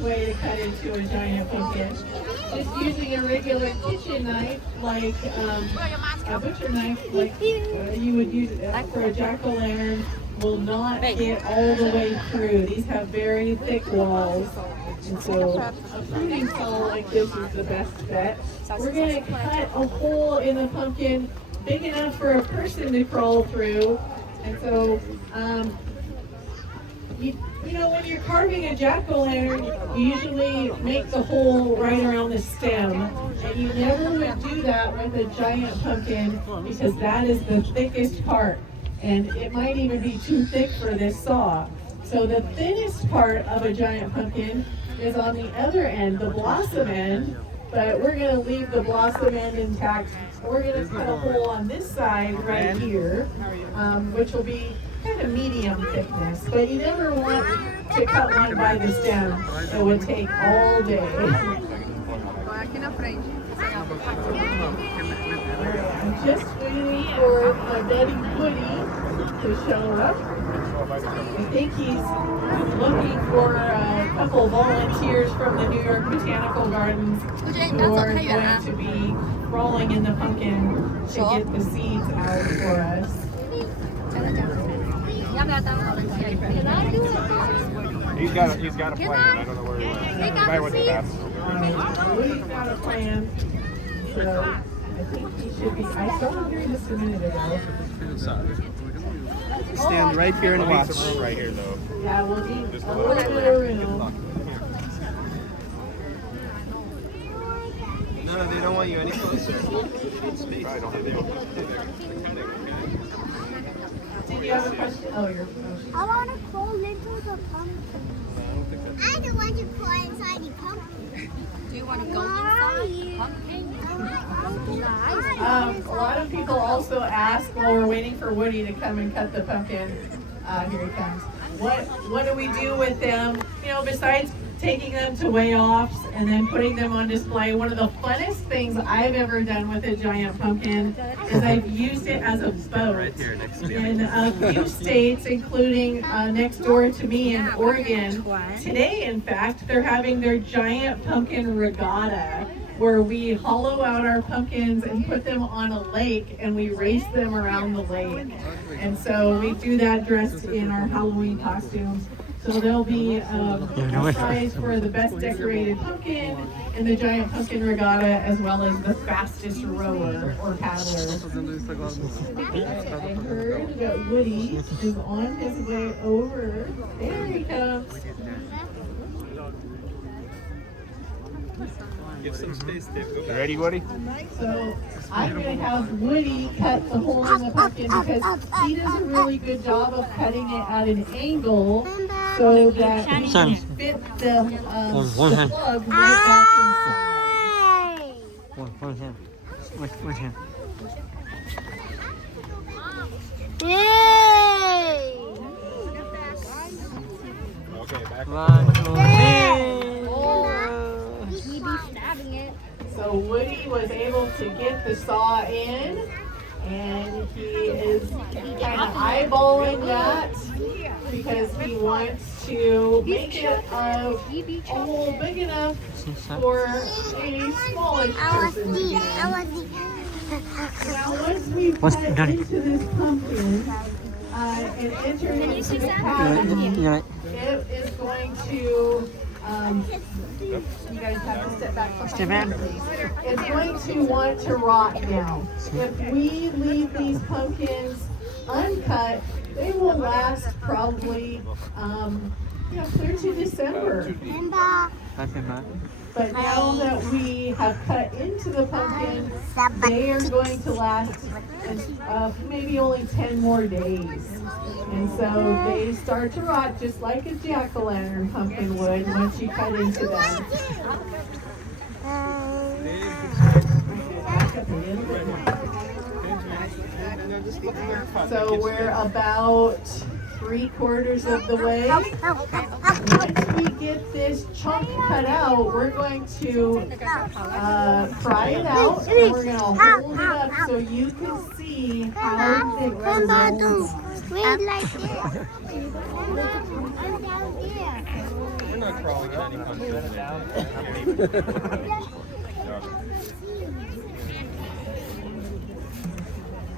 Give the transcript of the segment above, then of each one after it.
way to cut into a giant pumpkin. Just using a regular kitchen knife, like a butcher knife, like you would use for a jack-o'-lantern, will not get all the way through. These have very thick walls, and so a pruning saw like this is the best bet. We're going to cut a hole in the pumpkin big enough for a person to crawl through, and so you know, when you're carving a jack-o'-lantern, you usually make the hole right around the stem, and you never would do that with a giant pumpkin because that is the thickest part, and it might even be too thick for this saw. So the thinnest part of a giant pumpkin is on the other end, the blossom end, but we're going to leave the blossom end intact. We're going to cut a hole on this side right here, which will be kind of medium thickness, but you never want to cut one by the stem. It would take all day. I'm just waiting for my buddy Woody to show up. I think he's looking for a couple volunteers from the New York Botanical Gardens who are going to be rolling in the pumpkin to get the seeds out for us. He's got a plan. I don't know where he went. He might went to bathroom. Woody's got a plan. So I think he should be. I saw him here just a minute ago. Stand right here and watch. Some room right here, though. Yeah, we'll need a little bit of room. No, they don't want you any closer. Did you have a question? Oh, your question. I want to crawl into the pumpkin. I don't want to crawl inside the pumpkin. Do you want to go inside the pumpkin? A lot of people also ask while we're waiting for Woody to come and cut the pumpkin. Here he comes. What do we do with them? You know, besides taking them to weigh-offs and then putting them on display, one of the funnest things I've ever done with a giant pumpkin is I've used it as a boat. Right here next to me. In a few states, including next door to me in Oregon, today, in fact, they're having their giant pumpkin regatta, where we hollow out our pumpkins and put them on a lake and we race them around the lake. And so we do that dressed in our Halloween costumes. So there'll be a prize for the best decorated pumpkin in the giant pumpkin regatta, as well as the fastest rower or paddler. I heard that Woody is on his way over. There he comes. Give some space, Dave. You ready, Woody? So I'm going to have Woody cut the hole in the pumpkin because he does a really good job of cutting it at an angle so that he can fit the plug right back inside. One hand. Yay! Okay, back. So Woody was able to get the saw in, and he is kind of eyeballing that because he wants to make it a hole big enough for a smallish person to get in. Now once we cut into this pumpkin and enter it into the cavity, it is going to you guys have to step back. It's going to want to rot now. If we leave these pumpkins uncut, they will last probably clear to December. But now that we have cut into the pumpkin, they are going to last maybe only 10 more days. And so they start to rot just like a jack-o'-lantern pumpkin would once you cut into them. So we're about 3/4 of the way. Once we get this chunk cut out, we're going to fry it out and we're going to hold it up so you can see how thick the rolls are. Wait like this. not crawling at any pumpkin.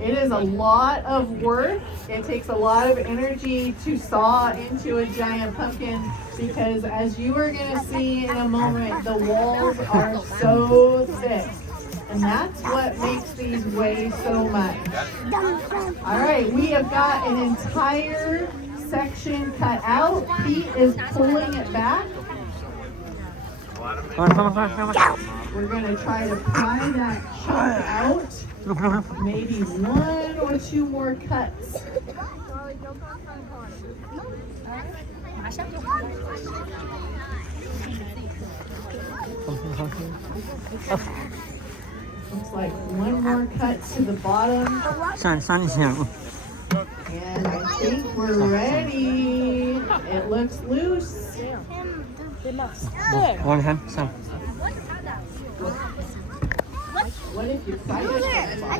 It is a lot of work. It takes a lot of energy to saw into a giant pumpkin because, as you are going to see in a moment, the walls are so thick. And that's what makes these weigh so much. All right, we have got an entire section cut out. Pete is pulling it back. We're going to try to pry that chunk out. Maybe one or two more cuts. Looks like one more cut to the bottom. And I think we're ready. It looks loose. One hand, Sam. What if you fight it? I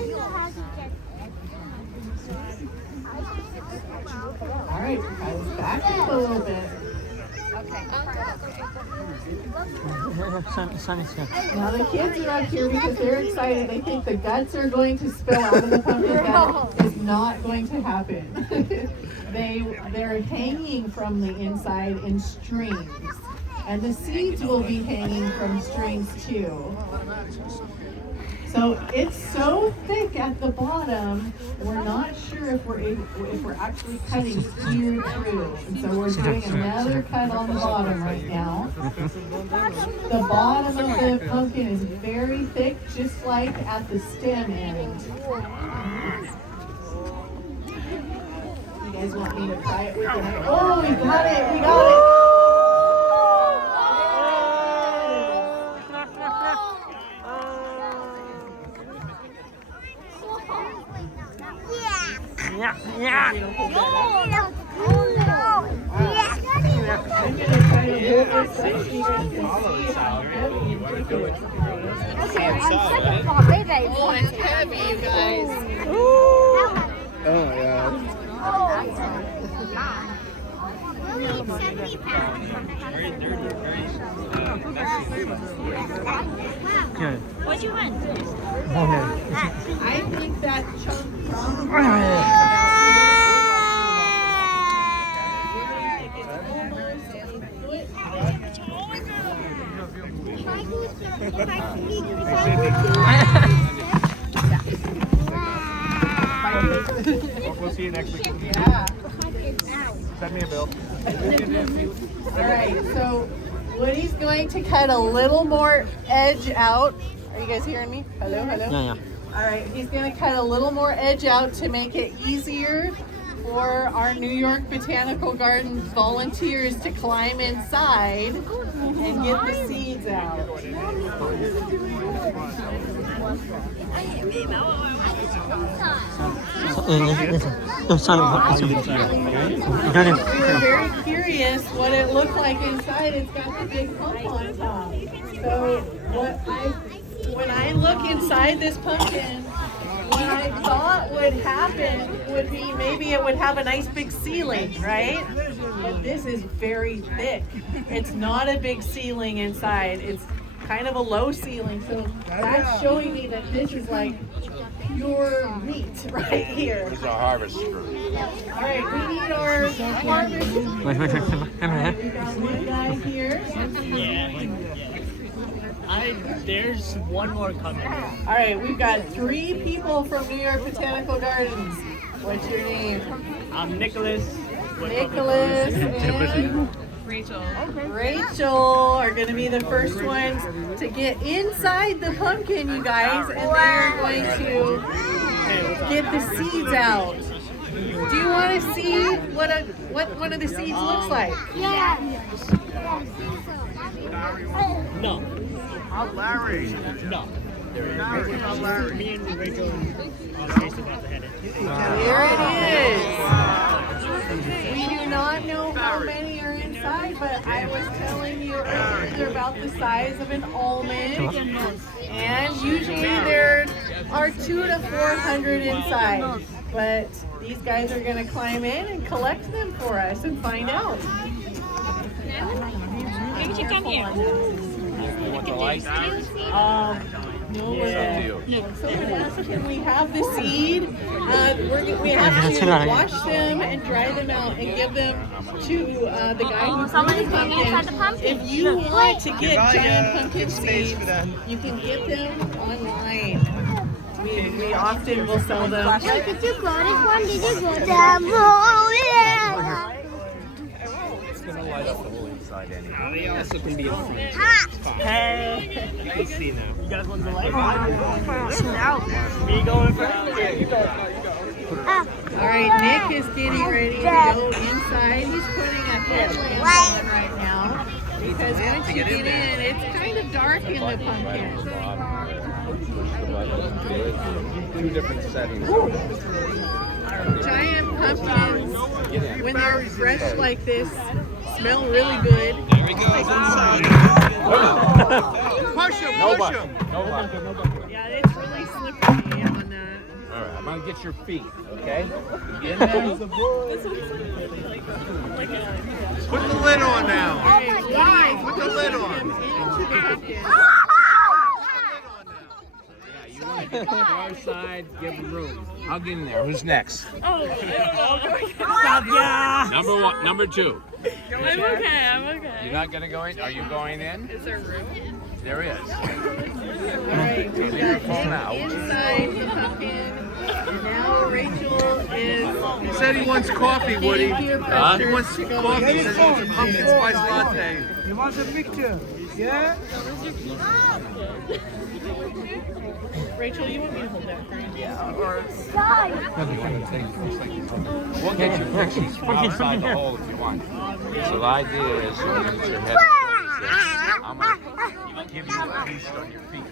know how to get All right, I was back up a little bit. Sun is here. Now the kids are up here because they're excited. They think the guts are going to spill out of the pumpkin. That is not going to happen. They're hanging from the inside in strings. And the seeds will be hanging from strings too. So it's so thick at the bottom, we're not sure if we're actually cutting clear through. And so we're doing another cut on the bottom right now. The bottom of the pumpkin is very thick, just like at the stem end. You guys want me to try it with the knife? Oh, we got it! We got it! Yeah, yeah. I'm gonna try to hold this up so you guys can see how heavy you think it is. Okay, I'm second for baby. Oh, it's heavy, you guys. Oh my god. We'll eat 70 pounds. Very dirty, very Good. What you want? Okay. I think that chunk probably We'll see you next week. yeah. Send me a bill. All right, so Woody's going to cut a little more edge out. Are you guys hearing me? Hello, hello? Yeah, yeah. All right, he's going to cut a little more edge out to make it easier for our New York Botanical Gardens volunteers to climb inside and get the seeds out. We're very curious what it looked like inside. It's got the big pump on top. So when I look inside this pumpkin, what I thought would happen would be maybe it would have a nice big ceiling, right? But this is very thick. It's not a big ceiling inside. It's kind of a low ceiling. So that's showing me that this is like pure wheat right here. This is a harvest. All right, we need our harvest. Wait. We got one guy here. There's one more coming. All right, we've got 3 people from New York Botanical Gardens. What's your name? I'm Nicholas. Nicholas and Rachel are going to be the first ones to get inside the pumpkin, you guys, and they are going to get the seeds out. Do you want to see what one of the seeds looks like? Yeah. No. Larry. No. Me and Rachel are about to head in. Here it is. We do not know how many are inside, but I was telling you earlier they're about the size of an almond. And usually there are 200 to 400 inside. But these guys are going to climb in and collect them for us and find out. Maybe you should come here. You want the light? No, It's up to you. someone asked, can we have the seed? We have to wash them and dry them out and give them to the guy who Someone grew is the going inside the pumpkin. If you want to get giant pumpkin space seeds, for that. you can get them online. We often will sell them. Wait, did you grow this one? Did you grow that? Oh, yeah. It's going to light up the whole inside anyhow. That's what's going to be in front. Hot. Hey. You can see now. You guys want the light? Me going first? All right, Nick is getting ready to go inside. He's putting a headlamp on right now because once you get in, it's kind of dark in the pumpkin. Two different settings. Giant pumpkins, when they're fresh like this, smell really good. There he goes inside. Push him, push him. Yeah, it's really slippery on that. All right, I'm going to get your feet, okay? You in there? This one's like a Put the lid on now. Oh my God. Put the lid on. into the pumpkin. You want to get to our side, give him room. I'll get in there. Who's next? Number one, number two. I'm okay, I'm okay. You're not going to go in? Are you going in? Is there room? There is. All right, we've got phone out. Nick inside the pumpkin. And now Rachel is He said he wants coffee, Woody. getting peer Huh? pressure He wants to go coffee. He in. says he wants a pumpkin spice latte. He wants a picture. Yeah? Rachel, you want me to hold that for you? We'll get you pictures from outside the hole if you want. So the idea is you get your head. I'm going to give you a piece on your feet.